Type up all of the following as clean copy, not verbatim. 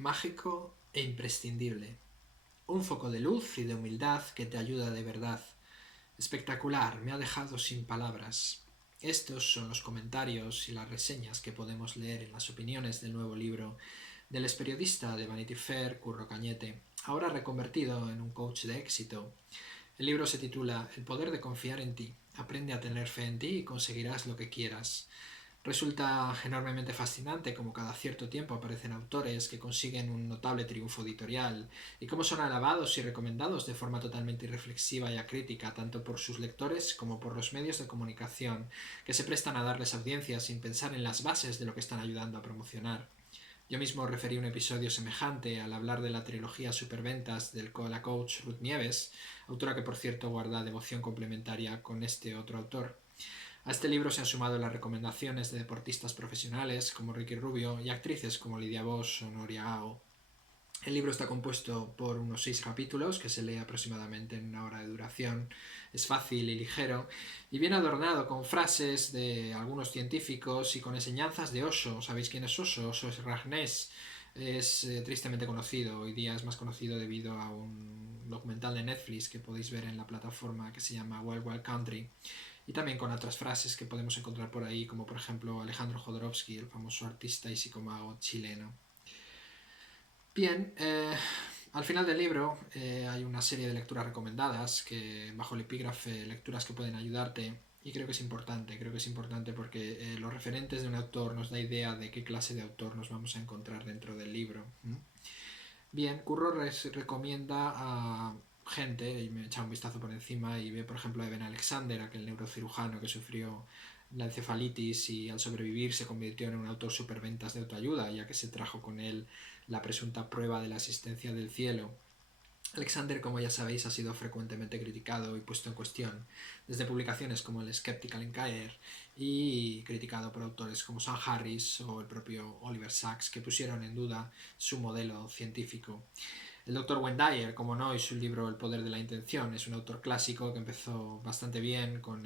mágico e imprescindible. Un foco de luz y de humildad que te ayuda de verdad. Espectacular, me ha dejado sin palabras. Estos son los comentarios y las reseñas que podemos leer en las opiniones del nuevo libro del experiodista de Vanity Fair, Curro Cañete, ahora reconvertido en un coach de éxito. El libro se titula El poder de confiar en ti. Aprende a tener fe en ti y conseguirás lo que quieras. Resulta enormemente fascinante cómo cada cierto tiempo aparecen autores que consiguen un notable triunfo editorial y cómo son alabados y recomendados de forma totalmente irreflexiva y acrítica tanto por sus lectores como por los medios de comunicación que se prestan a darles audiencia sin pensar en las bases de lo que están ayudando a promocionar. Yo mismo referí un episodio semejante al hablar de la trilogía Superventas de la coach Ruth Nieves, autora que por cierto guarda devoción complementaria con este otro autor. A este libro se han sumado las recomendaciones de deportistas profesionales como Ricky Rubio y actrices como Lidia Bosch o Noria Gao. El libro está compuesto por unos 6 capítulos que se lee aproximadamente en una hora de duración. Es fácil y ligero y bien adornado con frases de algunos científicos y con enseñanzas de Osho. ¿Sabéis quién es Osho? Osho es Rajneesh. Es tristemente conocido. Hoy día es más conocido debido a un documental de Netflix que podéis ver en la plataforma que se llama Wild Wild Country. Y también con otras frases que podemos encontrar por ahí, como por ejemplo Alejandro Jodorowsky, el famoso artista y psicomago chileno. Bien, al final del libro hay una serie de lecturas recomendadas que bajo el epígrafe lecturas que pueden ayudarte y creo que es importante porque los referentes de un autor nos da idea de qué clase de autor nos vamos a encontrar dentro del libro. Bien, Curro recomienda a gente, y me echa un vistazo por encima y ve por ejemplo a Eben Alexander, aquel neurocirujano que sufrió la encefalitis y al sobrevivir se convirtió en un autor superventas de autoayuda, ya que se trajo con él la presunta prueba de la existencia del cielo. Alexander, como ya sabéis, ha sido frecuentemente criticado y puesto en cuestión, desde publicaciones como el Skeptical Inquirer y criticado por autores como Sam Harris o el propio Oliver Sacks, que pusieron en duda su modelo científico. El Dr. Wendayer, como no, y su libro El poder de la intención, es un autor clásico que empezó bastante bien con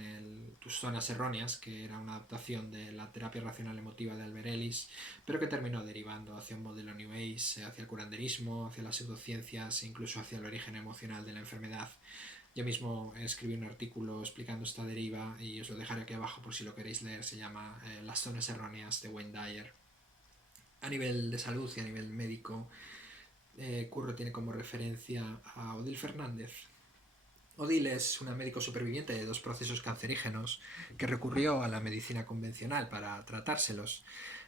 Tus zonas erróneas, que era una adaptación de la terapia racional emotiva de Albert Ellis, pero que terminó derivando hacia un modelo New Age, hacia el curanderismo, hacia las pseudociencias e incluso hacia el origen emocional de la enfermedad. Yo mismo escribí un artículo explicando esta deriva y os lo dejaré aquí abajo por si lo queréis leer. Se llama Las zonas erróneas de Wayne Dyer. A nivel de salud y a nivel médico, Curro tiene como referencia a Odile Fernández. Odile es una médico superviviente de 2 procesos cancerígenos que recurrió a la medicina convencional para tratárselos.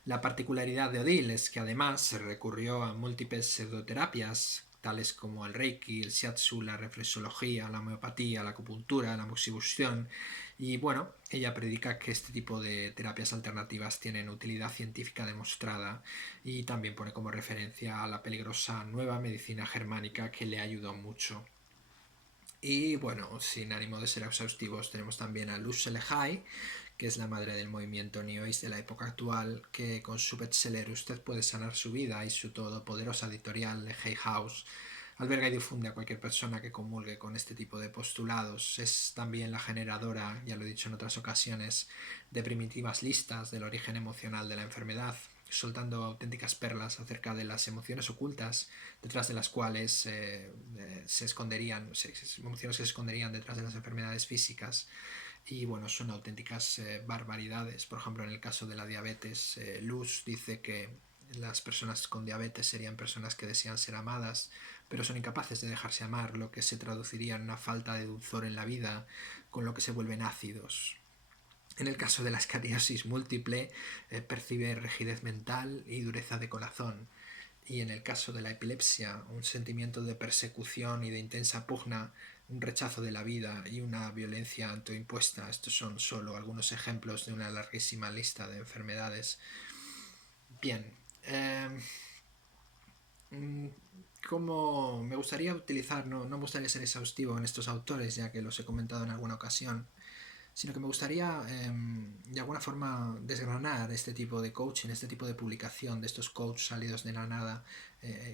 La particularidad de Odile es que además se recurrió a múltiples pseudoterapias tales como el Reiki, el Shiatsu, la reflexología, la homeopatía, la acupuntura, la moxibustión y bueno, ella predica que este tipo de terapias alternativas tienen utilidad científica demostrada y también pone como referencia a la peligrosa nueva medicina germánica que le ayudó mucho. Y bueno, sin ánimo de ser exhaustivos, tenemos también a Luz Selehai, que es la madre del movimiento New Age de la época actual, que con su bestseller Usted puede sanar su vida y su todopoderosa editorial de Hay House alberga y difunde a cualquier persona que comulgue con este tipo de postulados. Es también la generadora, ya lo he dicho en otras ocasiones, de primitivas listas del origen emocional de la enfermedad, soltando auténticas perlas acerca de las emociones ocultas detrás de las cuales se esconderían, emociones que se esconderían detrás de las enfermedades físicas. Y bueno, son auténticas barbaridades. Por ejemplo, en el caso de la diabetes, Luz dice que las personas con diabetes serían personas que desean ser amadas, pero son incapaces de dejarse amar, lo que se traduciría en una falta de dulzor en la vida, con lo que se vuelven ácidos. En el caso de la escariosis múltiple, percibe rigidez mental y dureza de corazón. Y en el caso de la epilepsia, un sentimiento de persecución y de intensa pugna, un rechazo de la vida y una violencia autoimpuesta. Estos son solo algunos ejemplos de una larguísima lista de enfermedades. Bien, como me gustaría utilizar, no me gustaría ser exhaustivo en estos autores, ya que los he comentado en alguna ocasión, sino que me gustaría de alguna forma desgranar este tipo de coaching, este tipo de publicación de estos coaches salidos de la nada,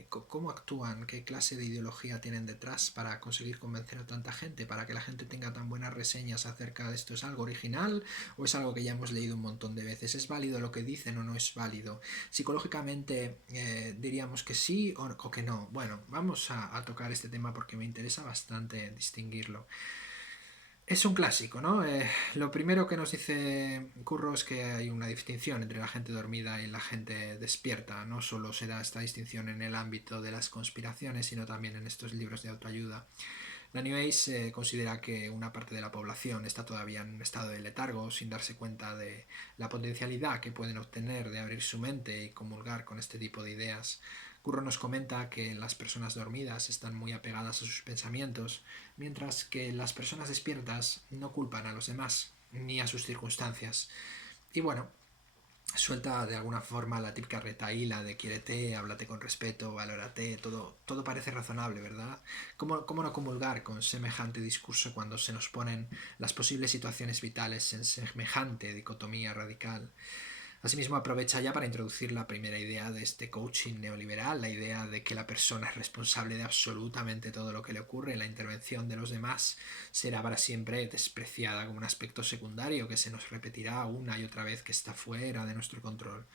cómo actúan, qué clase de ideología tienen detrás para conseguir convencer a tanta gente, para que la gente tenga tan buenas reseñas acerca de esto. ¿Es algo original o es algo que ya hemos leído un montón de veces? ¿Es válido lo que dicen o no es válido? Psicológicamente diríamos que sí o que no. Bueno, vamos a tocar este tema porque me interesa bastante distinguirlo. Es un clásico, ¿no? Lo primero que nos dice Curro es que hay una distinción entre la gente dormida y la gente despierta. No solo se da esta distinción en el ámbito de las conspiraciones, sino también en estos libros de autoayuda. La New Age considera que una parte de la población está todavía en un estado de letargo, sin darse cuenta de la potencialidad que pueden obtener de abrir su mente y comulgar con este tipo de ideas. Curro nos comenta que las personas dormidas están muy apegadas a sus pensamientos, mientras que las personas despiertas no culpan a los demás ni a sus circunstancias. Y bueno, suelta de alguna forma la típica retahíla de quiérete, háblate con respeto, valórate, todo parece razonable, ¿verdad? ¿Cómo no comulgar con semejante discurso cuando se nos ponen las posibles situaciones vitales en semejante dicotomía radical? Asimismo, aprovecha ya para introducir la primera idea de este coaching neoliberal, la idea de que la persona es responsable de absolutamente todo lo que le ocurre, la intervención de los demás será para siempre despreciada como un aspecto secundario que se nos repetirá una y otra vez que está fuera de nuestro control.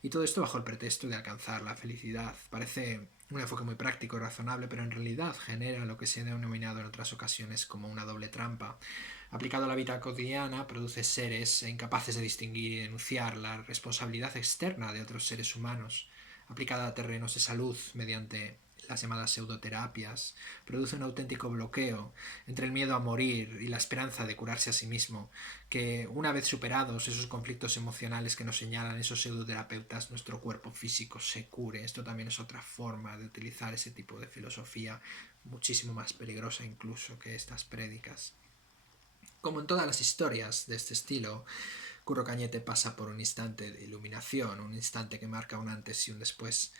Y todo esto bajo el pretexto de alcanzar la felicidad. Parece un enfoque muy práctico y razonable, pero en realidad genera lo que se ha denominado en otras ocasiones como una doble trampa. Aplicado a la vida cotidiana, produce seres incapaces de distinguir y denunciar la responsabilidad externa de otros seres humanos. Aplicada a terrenos de salud mediante las llamadas pseudoterapias, produce un auténtico bloqueo entre el miedo a morir y la esperanza de curarse a sí mismo, que una vez superados esos conflictos emocionales que nos señalan esos pseudoterapeutas, nuestro cuerpo físico se cure. Esto también es otra forma de utilizar ese tipo de filosofía, muchísimo más peligrosa incluso que estas prédicas. Como en todas las historias de este estilo, Curro Cañete pasa por un instante de iluminación, un instante que marca un antes y un después.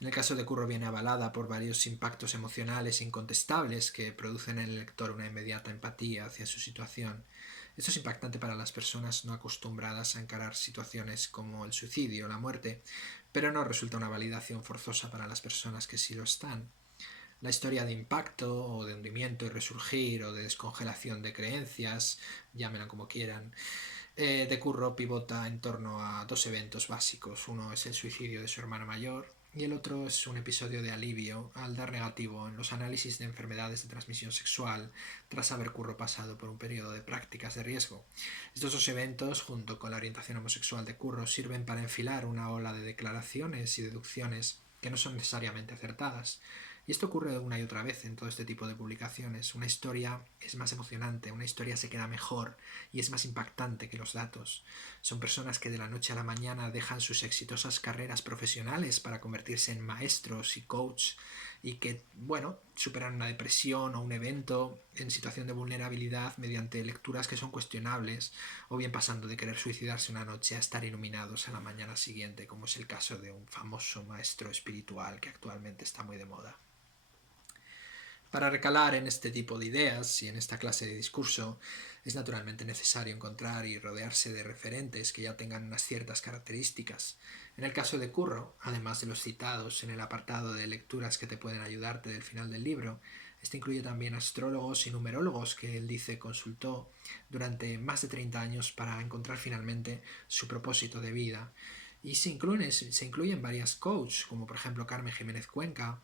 En el caso de Curro viene avalada por varios impactos emocionales incontestables que producen en el lector una inmediata empatía hacia su situación. Esto es impactante para las personas no acostumbradas a encarar situaciones como el suicidio o la muerte, pero no resulta una validación forzosa para las personas que sí lo están. La historia de impacto o de hundimiento y resurgir o de descongelación de creencias, llámenla como quieran, de Curro pivota en torno a dos eventos básicos. Uno es el suicidio de su hermana mayor y el otro es un episodio de alivio al dar negativo en los análisis de enfermedades de transmisión sexual tras haber Curro pasado por un periodo de prácticas de riesgo. Estos dos eventos, junto con la orientación homosexual de Curro, sirven para enfilar una ola de declaraciones y deducciones que no son necesariamente acertadas. Y esto ocurre una y otra vez en todo este tipo de publicaciones. Una historia es más emocionante, una historia se queda mejor y es más impactante que los datos. Son personas que de la noche a la mañana dejan sus exitosas carreras profesionales para convertirse en maestros y coach y que, bueno, superan una depresión o un evento en situación de vulnerabilidad mediante lecturas que son cuestionables o bien pasando de querer suicidarse una noche a estar iluminados a la mañana siguiente, como es el caso de un famoso maestro espiritual que actualmente está muy de moda. Para recalar en este tipo de ideas y en esta clase de discurso, es naturalmente necesario encontrar y rodearse de referentes que ya tengan unas ciertas características. En el caso de Curro, además de los citados en el apartado de lecturas que te pueden ayudarte del final del libro, este incluye también astrólogos y numerólogos que él dice consultó durante más de 30 años para encontrar finalmente su propósito de vida. Y se incluyen varias coaches, como por ejemplo Carmen Jiménez Cuenca,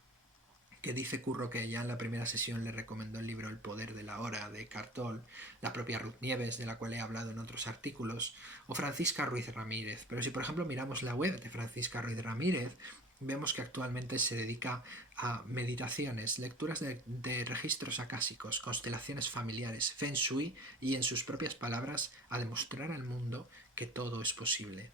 que dice Curro que ya en la primera sesión le recomendó el libro El poder de la hora de Cartol, la propia Ruth Nieves, de la cual he hablado en otros artículos, o Francisca Ruiz Ramírez. Pero si por ejemplo miramos la web de Francisca Ruiz Ramírez, vemos que actualmente se dedica a meditaciones, lecturas de registros acásicos, constelaciones familiares, feng shui y, en sus propias palabras, a demostrar al mundo que todo es posible.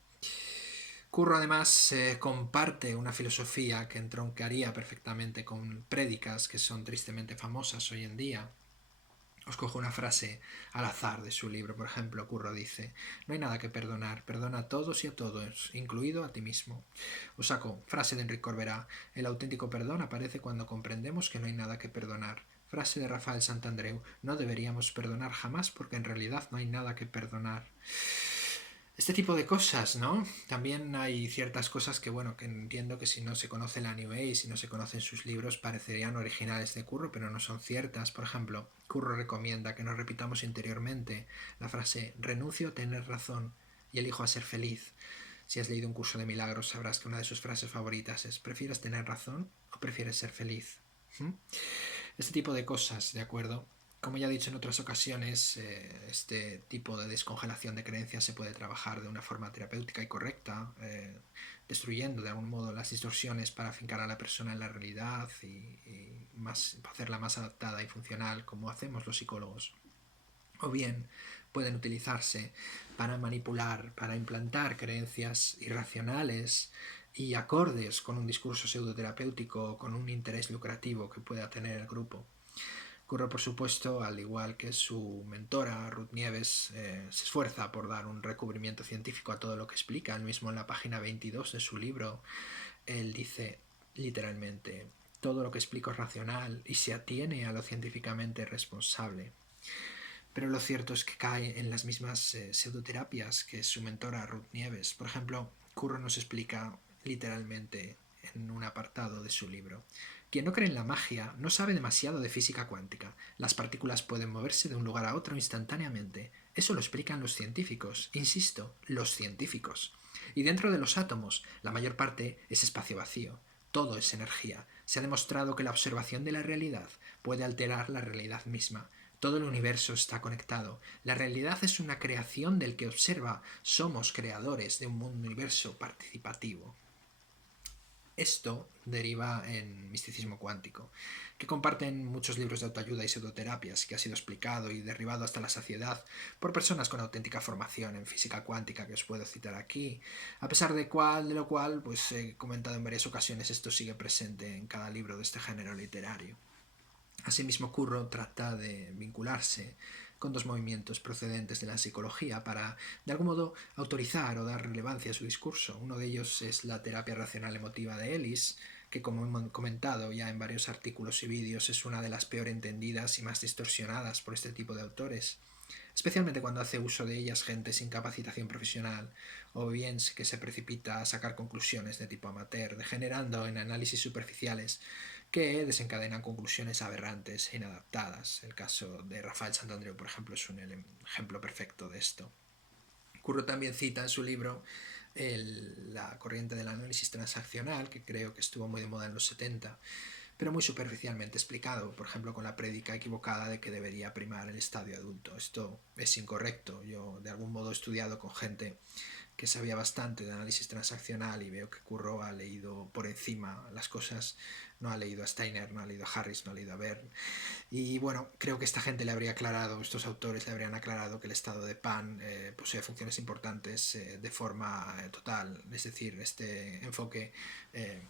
Curro además comparte una filosofía que entroncaría perfectamente con prédicas que son tristemente famosas hoy en día. Os cojo una frase al azar de su libro, por ejemplo, Curro dice: no hay nada que perdonar, perdona a todos y a todos, incluido a ti mismo. Os saco frase de Enrique Corberá: el auténtico perdón aparece cuando comprendemos que no hay nada que perdonar. Frase de Rafael Santandreu: no deberíamos perdonar jamás porque en realidad no hay nada que perdonar. Este tipo de cosas, ¿no? También hay ciertas cosas que, bueno, que entiendo que si no se conoce la New Age, si no se conocen sus libros, parecerían originales de Curro, pero no son ciertas. Por ejemplo, Curro recomienda que nos repitamos interiormente la frase: renuncio a tener razón y elijo a ser feliz. Si has leído un curso de milagros, sabrás que una de sus frases favoritas es: ¿prefieres tener razón o prefieres ser feliz? Este tipo de cosas, ¿de acuerdo? Como ya he dicho en otras ocasiones, este tipo de descongelación de creencias se puede trabajar de una forma terapéutica y correcta, destruyendo de algún modo las distorsiones para afincar a la persona en la realidad y hacerla más adaptada y funcional, como hacemos los psicólogos. O bien pueden utilizarse para manipular, para implantar creencias irracionales y acordes con un discurso pseudoterapéutico o con un interés lucrativo que pueda tener el grupo. Curro, por supuesto, al igual que su mentora, Ruth Nieves, se esfuerza por dar un recubrimiento científico a todo lo que explica. Él mismo en la página 22 de su libro, él dice literalmente: todo lo que explico es racional y se atiene a lo científicamente responsable. Pero lo cierto es que cae en las mismas pseudoterapias que su mentora Ruth Nieves. Por ejemplo, Curro nos explica literalmente en un apartado de su libro: quien no cree en la magia no sabe demasiado de física cuántica. Las partículas pueden moverse de un lugar a otro instantáneamente. Eso lo explican los científicos. Insisto, los científicos. Y dentro de los átomos, la mayor parte es espacio vacío. Todo es energía. Se ha demostrado que la observación de la realidad puede alterar la realidad misma. Todo el universo está conectado. La realidad es una creación del que observa. Somos creadores de un mundo universo participativo. Esto deriva en misticismo cuántico, que comparten muchos libros de autoayuda y pseudoterapias, que ha sido explicado y derribado hasta la saciedad por personas con auténtica formación en física cuántica, que os puedo citar aquí. A pesar de lo cual, pues he comentado en varias ocasiones, esto sigue presente en cada libro de este género literario. Asimismo, Curro trata de vincularse con dos movimientos procedentes de la psicología para, de algún modo, autorizar o dar relevancia a su discurso. Uno de ellos es la terapia racional emotiva de Ellis, que, como hemos comentado ya en varios artículos y vídeos, es una de las peor entendidas y más distorsionadas por este tipo de autores, especialmente cuando hace uso de ellas gente sin capacitación profesional, o bien que se precipita a sacar conclusiones de tipo amateur, degenerando en análisis superficiales que desencadenan conclusiones aberrantes e inadaptadas. El caso de Rafael Santandreu, por ejemplo, es un ejemplo perfecto de esto. Curro también cita en su libro la corriente del análisis transaccional, que creo que estuvo muy de moda en los 70, pero muy superficialmente explicado, por ejemplo, con la prédica equivocada de que debería primar el estadio adulto. Esto es incorrecto. Yo, de algún modo, he estudiado con gente que sabía bastante de análisis transaccional y veo que Curro ha leído por encima las cosas. No ha leído a Steiner, no ha leído a Harris, no ha leído a Bern. Y bueno, creo que esta gente le habría aclarado, estos autores le habrían aclarado que el estado de Pan posee funciones importantes de forma total. Es decir, este enfoque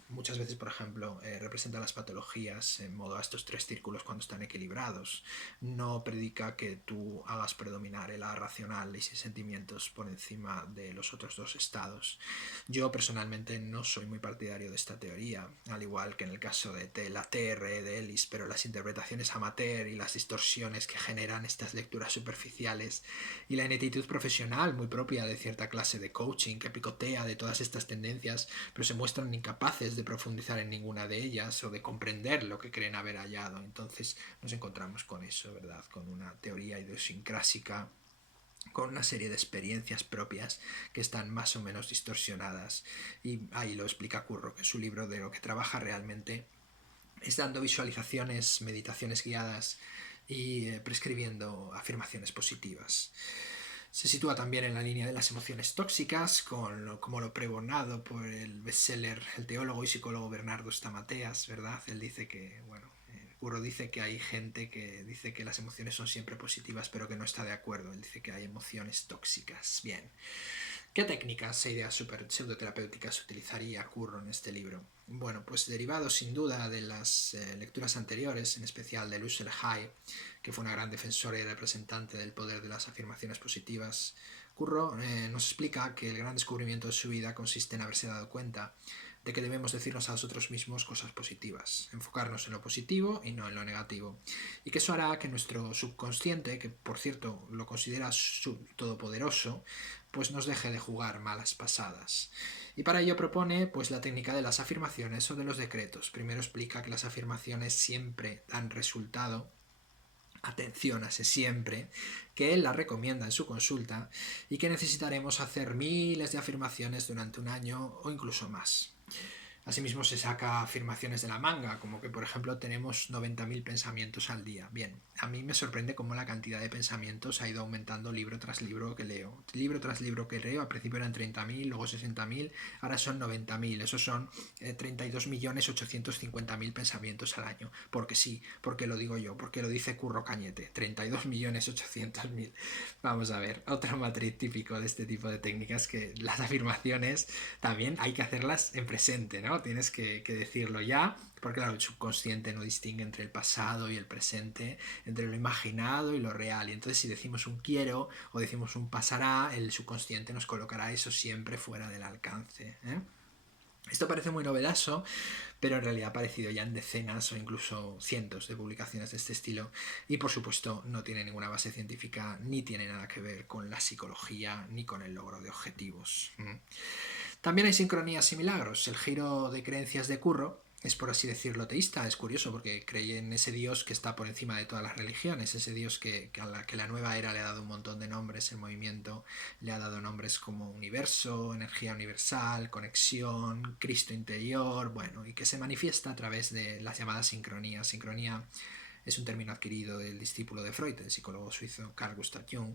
muchas veces, por ejemplo, representa las patologías en modo a estos tres círculos cuando están equilibrados. No predica que tú hagas predominar el A racional y sin sentimientos por encima de los otros dos estados. Yo personalmente no soy muy partidario de esta teoría, al igual que en el caso de la TR de Ellis, pero las interpretaciones amateur y las distorsiones que generan estas lecturas superficiales y la ineptitud profesional muy propia de cierta clase de coaching que picotea de todas estas tendencias, pero se muestran incapaces de profundizar en ninguna de ellas o de comprender lo que creen haber hallado. Entonces nos encontramos con eso, ¿verdad? Con una teoría idiosincrásica, con una serie de experiencias propias que están más o menos distorsionadas. Y ahí lo explica Curro, que su libro de lo que trabaja realmente es dando visualizaciones, meditaciones guiadas y prescribiendo afirmaciones positivas. Se sitúa también en la línea de las emociones tóxicas, como lo pregonado por el bestseller, el teólogo y psicólogo Bernardo Stamateas, ¿verdad? Él dice que, bueno, Curro dice que hay gente que dice que las emociones son siempre positivas, pero que no está de acuerdo. Él dice que hay emociones tóxicas. Bien. ¿Qué técnicas e ideas pseudoterapéuticas utilizaría Curro en este libro? Bueno, pues derivado sin duda de las lecturas anteriores, en especial de Lucille Hay, que fue una gran defensora y representante del poder de las afirmaciones positivas, Curro nos explica que el gran descubrimiento de su vida consiste en haberse dado cuenta de que debemos decirnos a nosotros mismos cosas positivas, enfocarnos en lo positivo y no en lo negativo. Y que eso hará que nuestro subconsciente, que por cierto lo considera todopoderoso, pues nos deje de jugar malas pasadas. Y para ello propone pues la técnica de las afirmaciones o de los decretos. Primero explica que las afirmaciones siempre dan resultado. Atención a ese siempre, que él la recomienda en su consulta y que necesitaremos hacer miles de afirmaciones durante un año o incluso más. Asimismo se saca afirmaciones de la manga, como que por ejemplo tenemos 90.000 pensamientos al día. Bien, a mí me sorprende cómo la cantidad de pensamientos ha ido aumentando libro tras libro que leo. Libro tras libro que leo, al principio eran 30.000, luego 60.000, ahora son 90.000. Esos son 32.850.000 pensamientos al año. Porque sí, porque lo digo yo, porque lo dice Curro Cañete, 32.800.000. Vamos a ver, otro matriz típico de este tipo de técnicas, que las afirmaciones también hay que hacerlas en presente, ¿no? Tienes que decirlo ya, porque claro, el subconsciente no distingue entre el pasado y el presente, entre lo imaginado y lo real. Y entonces si decimos un quiero o decimos un pasará, el subconsciente nos colocará eso siempre fuera del alcance, ¿eh? Esto parece muy novedoso, pero en realidad ha aparecido ya en decenas o incluso cientos de publicaciones de este estilo y por supuesto no tiene ninguna base científica ni tiene nada que ver con la psicología ni con el logro de objetivos. También hay sincronías y milagros. El giro de creencias de Curro es, por así decirlo, teísta. Es curioso porque cree en ese Dios que está por encima de todas las religiones, ese Dios que a la nueva era le ha dado un montón de nombres. El movimiento le ha dado nombres como universo, energía universal, conexión, Cristo interior, bueno, y que se manifiesta a través de las llamadas sincronías. Sincronía es un término adquirido del discípulo de Freud, el psicólogo suizo Carl Gustav Jung.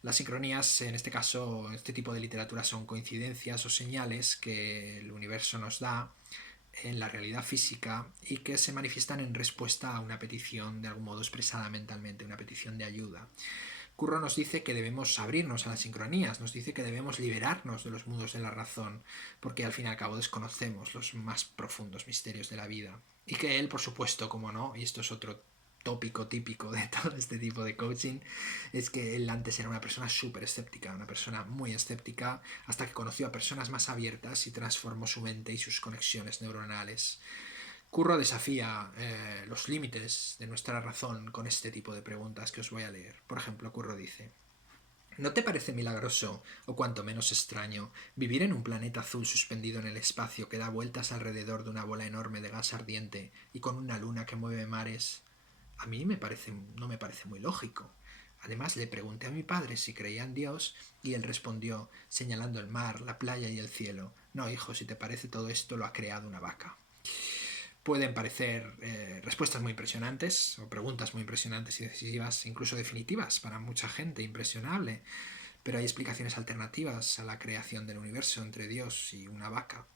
Las sincronías, en este caso, en este tipo de literatura, son coincidencias o señales que el universo nos da en la realidad física y que se manifiestan en respuesta a una petición de algún modo expresada mentalmente, una petición de ayuda. Curro nos dice que debemos abrirnos a las sincronías, nos dice que debemos liberarnos de los mundos de la razón, porque al fin y al cabo desconocemos los más profundos misterios de la vida. Y que él, por supuesto, como no, y esto es otro tópico típico de todo este tipo de coaching, es que él antes era una persona súper escéptica, una persona muy escéptica, hasta que conoció a personas más abiertas y transformó su mente y sus conexiones neuronales. Curro desafía los límites de nuestra razón con este tipo de preguntas que os voy a leer. Por ejemplo, Curro dice: ¿no te parece milagroso, o cuanto menos extraño, vivir en un planeta azul suspendido en el espacio que da vueltas alrededor de una bola enorme de gas ardiente y con una luna que mueve mares? A mí no me parece muy lógico. Además, le pregunté a mi padre si creía en Dios y él respondió, señalando el mar, la playa y el cielo: no, hijo, si te parece todo esto lo ha creado una vaca. Pueden parecer respuestas muy impresionantes o preguntas muy impresionantes y decisivas, incluso definitivas para mucha gente, impresionable, pero hay explicaciones alternativas a la creación del universo entre Dios y una vaca.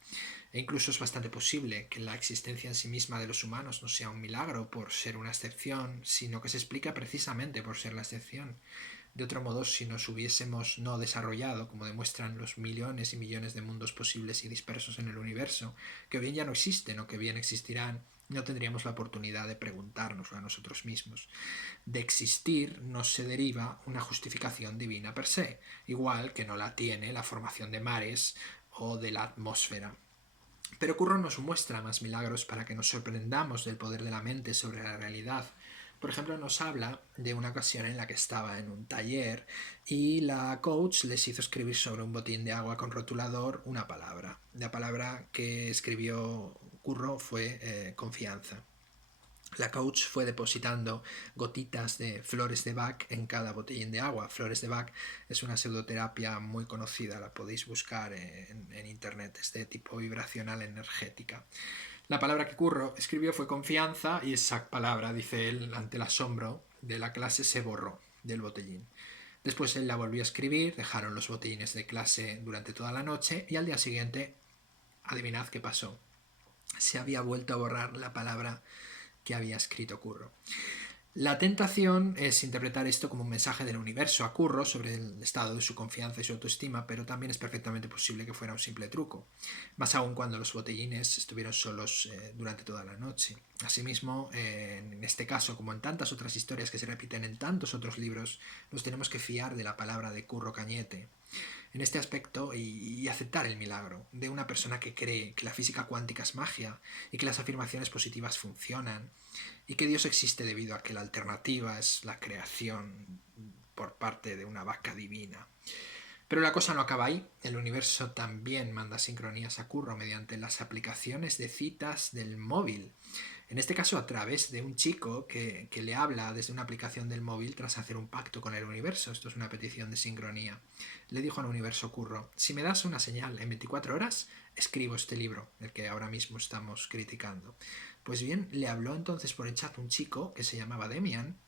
E incluso es bastante posible que la existencia en sí misma de los humanos no sea un milagro por ser una excepción, sino que se explica precisamente por ser la excepción. De otro modo, si nos hubiésemos no desarrollado, como demuestran los millones y millones de mundos posibles y dispersos en el universo, que bien ya no existen o que bien existirán, no tendríamos la oportunidad de preguntárnoslo a nosotros mismos. De existir no se deriva una justificación divina per se, igual que no la tiene la formación de mares o de la atmósfera. Pero Curro nos muestra más milagros para que nos sorprendamos del poder de la mente sobre la realidad. Por ejemplo, nos habla de una ocasión en la que estaba en un taller y la coach les hizo escribir sobre un botín de agua con rotulador una palabra. La palabra que escribió Curro fue confianza. La coach fue depositando gotitas de flores de Bach en cada botellín de agua. Flores de Bach es una pseudoterapia muy conocida, la podéis buscar en internet, es de tipo vibracional energética. La palabra que Curro escribió fue confianza y esa palabra, dice él, ante el asombro de la clase se borró del botellín. Después él la volvió a escribir, dejaron los botellines de clase durante toda la noche y al día siguiente, adivinad qué pasó. Se había vuelto a borrar la palabra que había escrito Curro. La tentación es interpretar esto como un mensaje del universo a Curro sobre el estado de su confianza y su autoestima, pero también es perfectamente posible que fuera un simple truco, más aún cuando los botellines estuvieron solos durante toda la noche. Asimismo, en este caso, como en tantas otras historias que se repiten en tantos otros libros, nos tenemos que fiar de la palabra de Curro Cañete. en este aspecto y aceptar el milagro de una persona que cree que la física cuántica es magia y que las afirmaciones positivas funcionan y que Dios existe debido a que la alternativa es la creación por parte de una vaca divina. Pero la cosa no acaba ahí. El universo también manda sincronías a Curro mediante las aplicaciones de citas del móvil. En este caso a través de un chico que le habla desde una aplicación del móvil tras hacer un pacto con el universo. Esto es una petición de sincronía. Le dijo al universo Curro: si me das una señal en 24 horas, escribo este libro, el que ahora mismo estamos criticando. Pues bien, le habló entonces por el chat un chico que se llamaba Demian,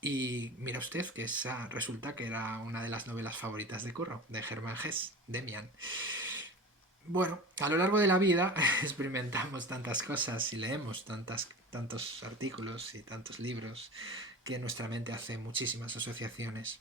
y mira usted que esa resulta que era una de las novelas favoritas de Curro, de Hermann Hesse, Demian. Bueno, a lo largo de la vida experimentamos tantas cosas y leemos tantos artículos y tantos libros que nuestra mente hace muchísimas asociaciones.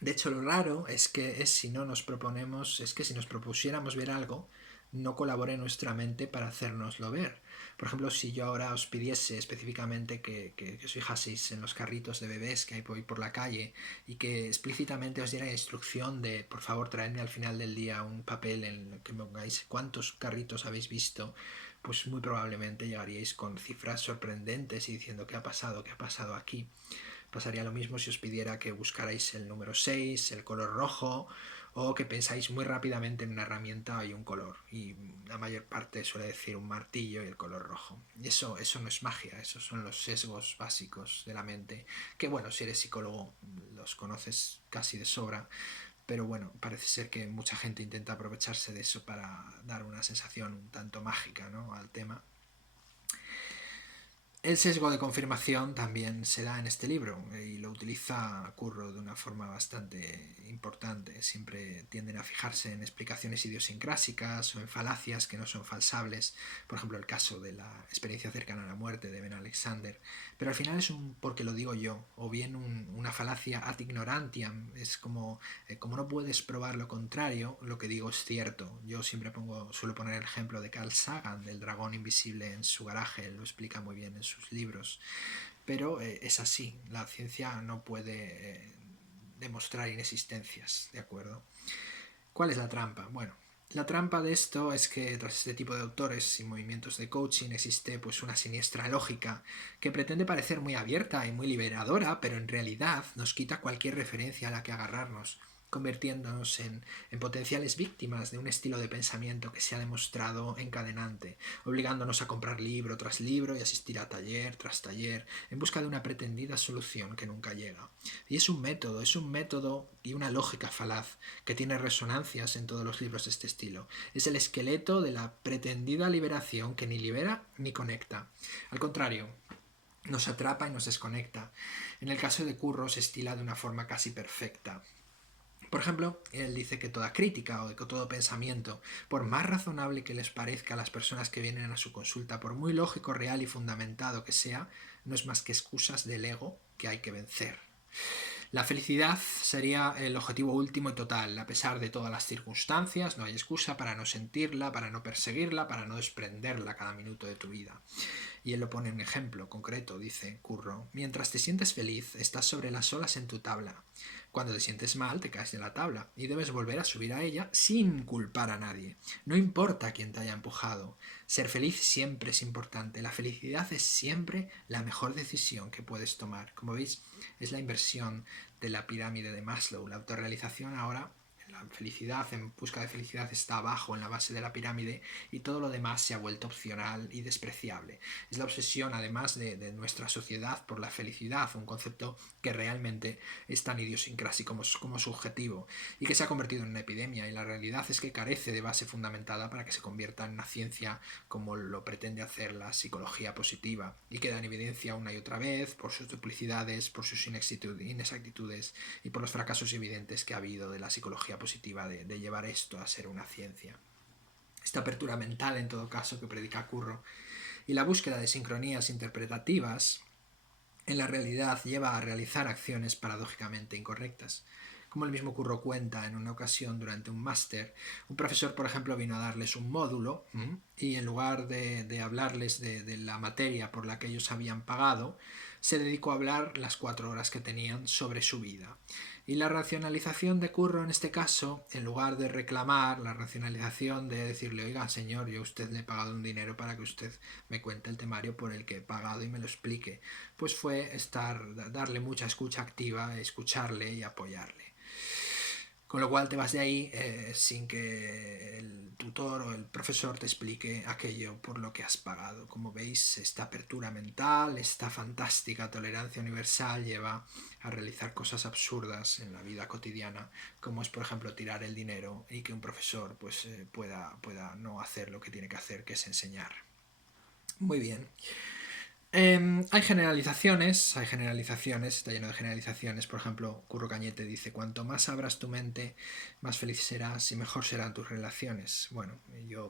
De hecho, lo raro es que si nos propusiéramos ver algo, no colabore nuestra mente para hacérnoslo ver. Por ejemplo, si yo ahora os pidiese específicamente que os fijaseis en los carritos de bebés que hay por la calle y que explícitamente os diera la instrucción de, por favor, traedme al final del día un papel en el que me pongáis cuántos carritos habéis visto, pues muy probablemente llegaríais con cifras sorprendentes y diciendo qué ha pasado aquí. Pasaría lo mismo si os pidiera que buscarais el número 6, el color rojo, o que pensáis muy rápidamente en una herramienta y un color. Y la mayor parte suele decir un martillo y el color rojo. Y eso no es magia, esos son los sesgos básicos de la mente, que bueno, si eres psicólogo los conoces casi de sobra, pero bueno, parece ser que mucha gente intenta aprovecharse de eso para dar una sensación un tanto mágica, ¿no?, al tema. El sesgo de confirmación también se da en este libro y lo utiliza Curro de una forma bastante importante. Siempre tienden a fijarse en explicaciones idiosincrásicas o en falacias que no son falsables. Por ejemplo, el caso de la experiencia cercana a la muerte de Ben Alexander. Pero al final es un porque lo digo yo, o bien una falacia ad ignorantiam. Es como no puedes probar lo contrario, lo que digo es cierto. Yo siempre suelo poner el ejemplo de Carl Sagan, del dragón invisible en su garaje. Lo explica muy bien en sus libros, pero es así, la ciencia no puede demostrar inexistencias, ¿de acuerdo? ¿Cuál es la trampa? Bueno, la trampa de esto es que tras este tipo de autores y movimientos de coaching existe pues una siniestra lógica que pretende parecer muy abierta y muy liberadora, pero en realidad nos quita cualquier referencia a la que agarrarnos, convirtiéndonos en potenciales víctimas de un estilo de pensamiento que se ha demostrado encadenante, obligándonos a comprar libro tras libro y asistir a taller tras taller en busca de una pretendida solución que nunca llega. Y es un método y una lógica falaz que tiene resonancias en todos los libros de este estilo. Es el esqueleto de la pretendida liberación que ni libera ni conecta. Al contrario, nos atrapa y nos desconecta. En el caso de Curro se estila de una forma casi perfecta. Por ejemplo, él dice que toda crítica o que todo pensamiento, por más razonable que les parezca a las personas que vienen a su consulta, por muy lógico, real y fundamentado que sea, no es más que excusas del ego que hay que vencer. La felicidad sería el objetivo último y total. A pesar de todas las circunstancias, no hay excusa para no sentirla, para no perseguirla, para no desprenderla cada minuto de tu vida. Y él lo pone en un ejemplo concreto, dice Curro: mientras te sientes feliz, estás sobre las olas en tu tabla. Cuando te sientes mal, te caes de la tabla y debes volver a subir a ella sin culpar a nadie. No importa quién te haya empujado. Ser feliz siempre es importante. La felicidad es siempre la mejor decisión que puedes tomar. Como veis, es la inversión de la pirámide de Maslow. La autorrealización ahora, la felicidad, en busca de felicidad, está abajo en la base de la pirámide y todo lo demás se ha vuelto opcional y despreciable. Es la obsesión además de nuestra sociedad por la felicidad, un concepto que realmente es tan idiosincrásico como subjetivo y que se ha convertido en una epidemia, y la realidad es que carece de base fundamentada para que se convierta en una ciencia como lo pretende hacer la psicología positiva, y queda en evidencia una y otra vez por sus duplicidades, por sus inexactitudes y por los fracasos evidentes que ha habido de la psicología positiva de llevar esto a ser una ciencia. Esta apertura mental, en todo caso, que predica Curro, y la búsqueda de sincronías interpretativas en la realidad lleva a realizar acciones paradójicamente incorrectas. Como el mismo Curro cuenta, en una ocasión durante un máster, un profesor, por ejemplo, vino a darles un módulo y en lugar de hablarles de la materia por la que ellos habían pagado, se dedicó a hablar las 4 horas que tenían sobre su vida. Y la racionalización de Curro en este caso, en lugar de reclamar, la racionalización de decirle, oiga señor, yo a usted le he pagado un dinero para que usted me cuente el temario por el que he pagado y me lo explique, pues fue darle mucha escucha activa, escucharle y apoyarle. Con lo cual te vas de ahí sin que el tutor o el profesor te explique aquello por lo que has pagado. Como veis, esta apertura mental, esta fantástica tolerancia universal lleva a realizar cosas absurdas en la vida cotidiana, como es por ejemplo tirar el dinero y que un profesor pues, pueda no hacer lo que tiene que hacer, que es enseñar. Muy bien. Hay generalizaciones, está lleno de generalizaciones. Por ejemplo, Curro Cañete dice, cuanto más abras tu mente, más feliz serás y mejor serán tus relaciones. Bueno,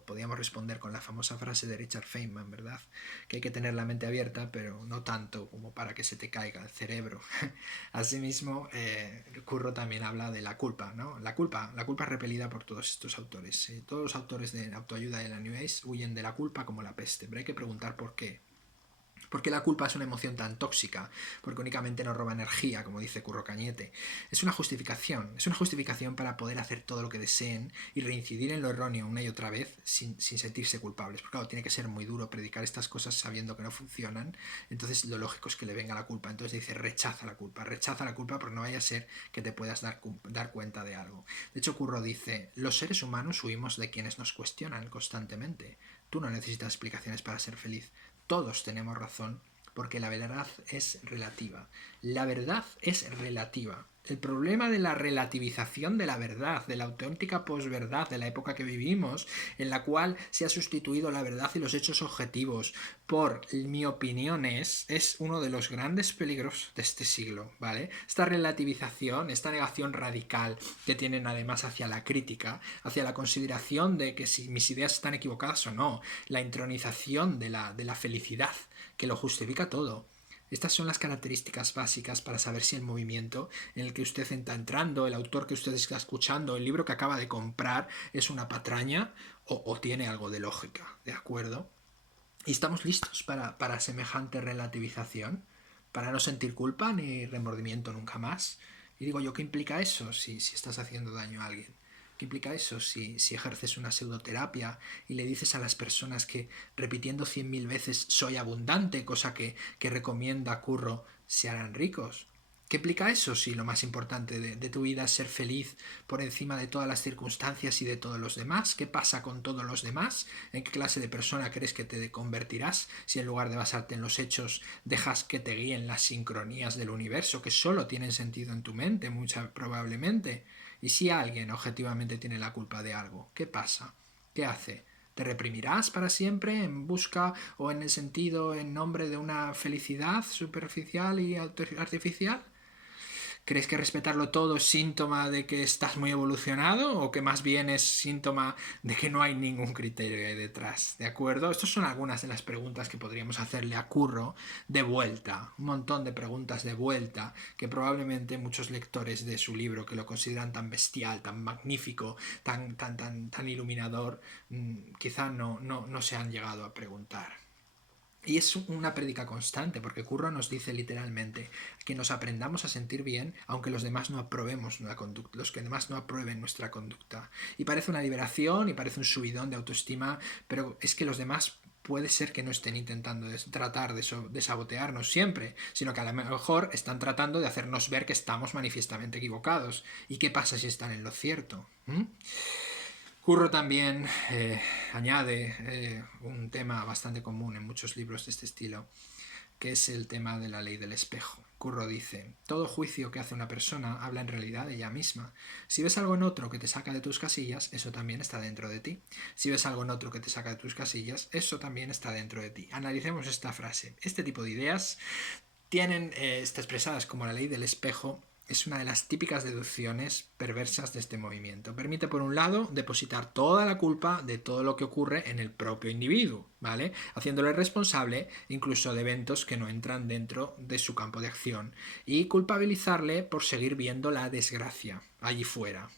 podríamos responder con la famosa frase de Richard Feynman, ¿verdad? Que hay que tener la mente abierta, pero no tanto como para que se te caiga el cerebro. Asimismo, Curro también habla de la culpa, ¿no? La culpa es repelida por todos estos autores. Todos los autores de autoayuda de la New Age huyen de la culpa como la peste, pero hay que preguntar por qué. ¿Por qué la culpa es una emoción tan tóxica? Porque únicamente nos roba energía, como dice Curro Cañete. Es una justificación para poder hacer todo lo que deseen y reincidir en lo erróneo una y otra vez sin sentirse culpables. Porque claro, tiene que ser muy duro predicar estas cosas sabiendo que no funcionan, entonces lo lógico es que le venga la culpa. Entonces dice, rechaza la culpa porque no vaya a ser que te puedas dar cuenta de algo. De hecho, Curro dice, los seres humanos huimos de quienes nos cuestionan constantemente. Tú no necesitas explicaciones para ser feliz. Todos tenemos razón porque la verdad es relativa. La verdad es relativa. El problema de la relativización de la verdad, de la auténtica posverdad de la época que vivimos, en la cual se ha sustituido la verdad y los hechos objetivos por mi opinión, es uno de los grandes peligros de este siglo, ¿vale? Esta relativización, esta negación radical que tienen además hacia la crítica, hacia la consideración de que si mis ideas están equivocadas o no, la intronización de la felicidad, que lo justifica todo. Estas son las características básicas para saber si el movimiento en el que usted está entrando, el autor que usted está escuchando, el libro que acaba de comprar, es una patraña o tiene algo de lógica, ¿de acuerdo? Y estamos listos para semejante relativización, para no sentir culpa ni remordimiento nunca más. Y digo yo, ¿qué implica eso si estás haciendo daño a alguien? ¿Qué implica eso si ejerces una pseudoterapia y le dices a las personas que repitiendo 100.000 veces soy abundante, cosa que recomienda Curro, se harán ricos? ¿Qué implica eso si lo más importante de tu vida es ser feliz por encima de todas las circunstancias y de todos los demás? ¿Qué pasa con todos los demás? ¿En qué clase de persona crees que te convertirás si en lugar de basarte en los hechos dejas que te guíen las sincronías del universo que solo tienen sentido en tu mente, mucha probablemente? ¿Y si alguien objetivamente tiene la culpa de algo? ¿Qué pasa? ¿Qué hace? ¿Te reprimirás para siempre en busca o en el sentido, en nombre de una felicidad superficial y artificial? ¿Crees que respetarlo todo es síntoma de que estás muy evolucionado o que más bien es síntoma de que no hay ningún criterio ahí detrás? ¿De acuerdo? Estas son algunas de las preguntas que podríamos hacerle a Curro de vuelta. Un montón de preguntas de vuelta que probablemente muchos lectores de su libro, que lo consideran tan bestial, tan magnífico, tan iluminador, quizá no se han llegado a preguntar. Y es una prédica constante, porque Curro nos dice literalmente que nos aprendamos a sentir bien, aunque los demás no aprobemos nuestra conducta, los que demás no aprueben nuestra conducta. Y parece una liberación y parece un subidón de autoestima, pero es que los demás puede ser que no estén intentando tratar de sabotearnos siempre, sino que a lo mejor están tratando de hacernos ver que estamos manifiestamente equivocados. ¿Y qué pasa si están en lo cierto? Curro también añade un tema bastante común en muchos libros de este estilo, que es el tema de la ley del espejo. Curro dice, todo juicio que hace una persona habla en realidad de ella misma. Si ves algo en otro que te saca de tus casillas, eso también está dentro de ti. Si ves algo en otro que te saca de tus casillas, eso también está dentro de ti. Analicemos esta frase. Este tipo de ideas está expresadas como la ley del espejo. Es una de las típicas deducciones perversas de este movimiento. Permite, por un lado, depositar toda la culpa de todo lo que ocurre en el propio individuo, ¿vale? Haciéndole responsable incluso de eventos que no entran dentro de su campo de acción y culpabilizarle por seguir viendo la desgracia allí fuera.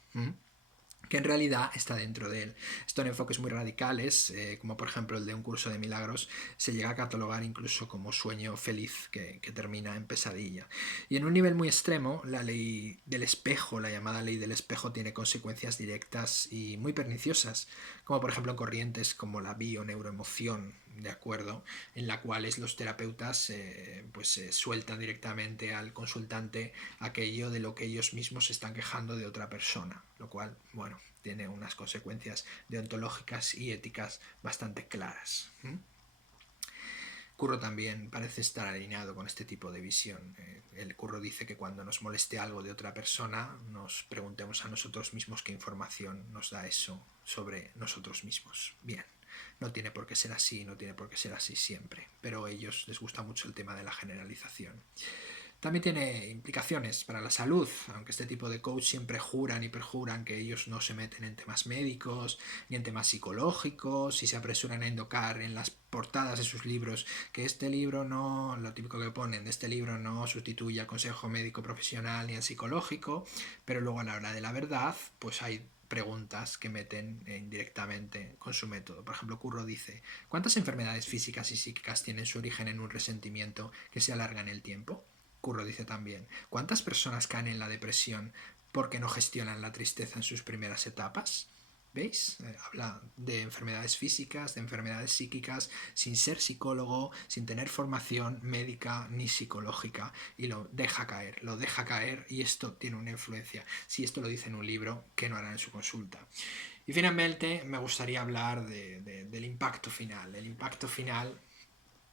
¿Qué que en realidad está dentro de él. Esto en enfoques muy radicales, como por ejemplo el de Un curso de milagros, se llega a catalogar incluso como sueño feliz que termina en pesadilla. Y en un nivel muy extremo, la ley del espejo, la llamada ley del espejo, tiene consecuencias directas y muy perniciosas, como por ejemplo en corrientes como la bio-neuroemoción, ¿de acuerdo? En la cual los terapeutas sueltan directamente al consultante aquello de lo que ellos mismos se están quejando de otra persona, lo cual, bueno, tiene unas consecuencias deontológicas y éticas bastante claras. Curro también parece estar alineado con este tipo de visión. El Curro dice que cuando nos moleste algo de otra persona, nos preguntemos a nosotros mismos qué información nos da eso sobre nosotros mismos. Bien, no tiene por qué ser así, no tiene por qué ser así siempre, pero a ellos les gusta mucho el tema de la generalización. También tiene implicaciones para la salud, aunque este tipo de coach siempre juran y perjuran que ellos no se meten en temas médicos ni en temas psicológicos y se apresuran a indicar en las portadas de sus libros que este libro no, lo típico que ponen, este libro no sustituye al consejo médico profesional ni al psicológico, pero luego a la hora de la verdad, pues hay preguntas que meten indirectamente con su método. Por ejemplo, Curro dice, ¿cuántas enfermedades físicas y psíquicas tienen su origen en un resentimiento que se alarga en el tiempo? Curro dice también, ¿cuántas personas caen en la depresión porque no gestionan la tristeza en sus primeras etapas? ¿Veis? Habla de enfermedades físicas, de enfermedades psíquicas, sin ser psicólogo, sin tener formación médica ni psicológica, y lo deja caer, y esto tiene una influencia. Si esto lo dice en un libro, ¿qué no hará en su consulta? Y finalmente me gustaría hablar del impacto final. El impacto final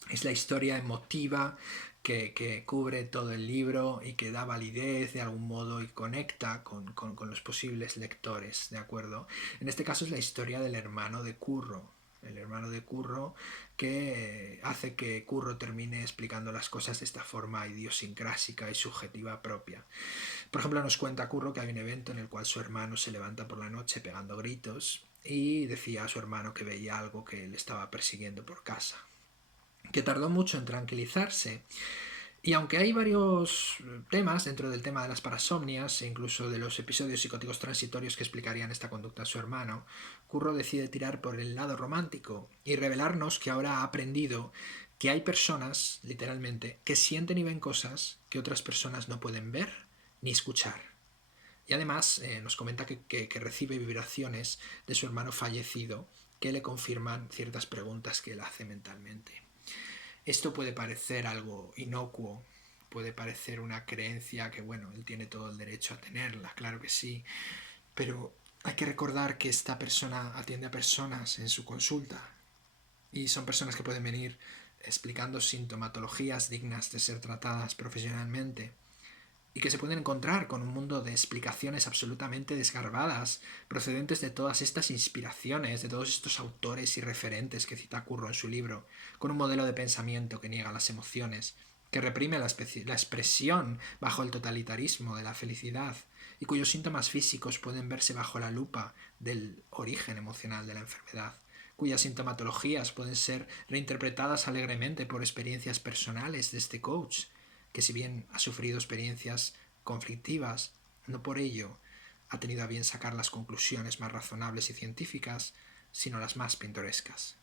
es la historia emotiva que cubre todo el libro y que da validez de algún modo y conecta con los posibles lectores, ¿de acuerdo? En este caso es la historia del hermano de Curro. El hermano de Curro que hace que Curro termine explicando las cosas de esta forma idiosincrásica y subjetiva propia. Por ejemplo, nos cuenta Curro que hay un evento en el cual su hermano se levanta por la noche pegando gritos y decía a su hermano que veía algo que le estaba persiguiendo por casa, que tardó mucho en tranquilizarse. Y aunque hay varios temas dentro del tema de las parasomnias e incluso de los episodios psicóticos transitorios que explicarían esta conducta a su hermano, Curro decide tirar por el lado romántico y revelarnos que ahora ha aprendido que hay personas, literalmente, que sienten y ven cosas que otras personas no pueden ver ni escuchar. Y además nos comenta que recibe vibraciones de su hermano fallecido que le confirman ciertas preguntas que él hace mentalmente. Esto puede parecer algo inocuo, puede parecer una creencia que, bueno, él tiene todo el derecho a tenerla, claro que sí, pero hay que recordar que esta persona atiende a personas en su consulta y son personas que pueden venir explicando sintomatologías dignas de ser tratadas profesionalmente y que se pueden encontrar con un mundo de explicaciones absolutamente desgarbadas, procedentes de todas estas inspiraciones, de todos estos autores y referentes que cita Curro en su libro, con un modelo de pensamiento que niega las emociones, que reprime la expresión bajo el totalitarismo de la felicidad, y cuyos síntomas físicos pueden verse bajo la lupa del origen emocional de la enfermedad, cuyas sintomatologías pueden ser reinterpretadas alegremente por experiencias personales de este coach, que si bien ha sufrido experiencias conflictivas, no por ello ha tenido a bien sacar las conclusiones más razonables y científicas, sino las más pintorescas.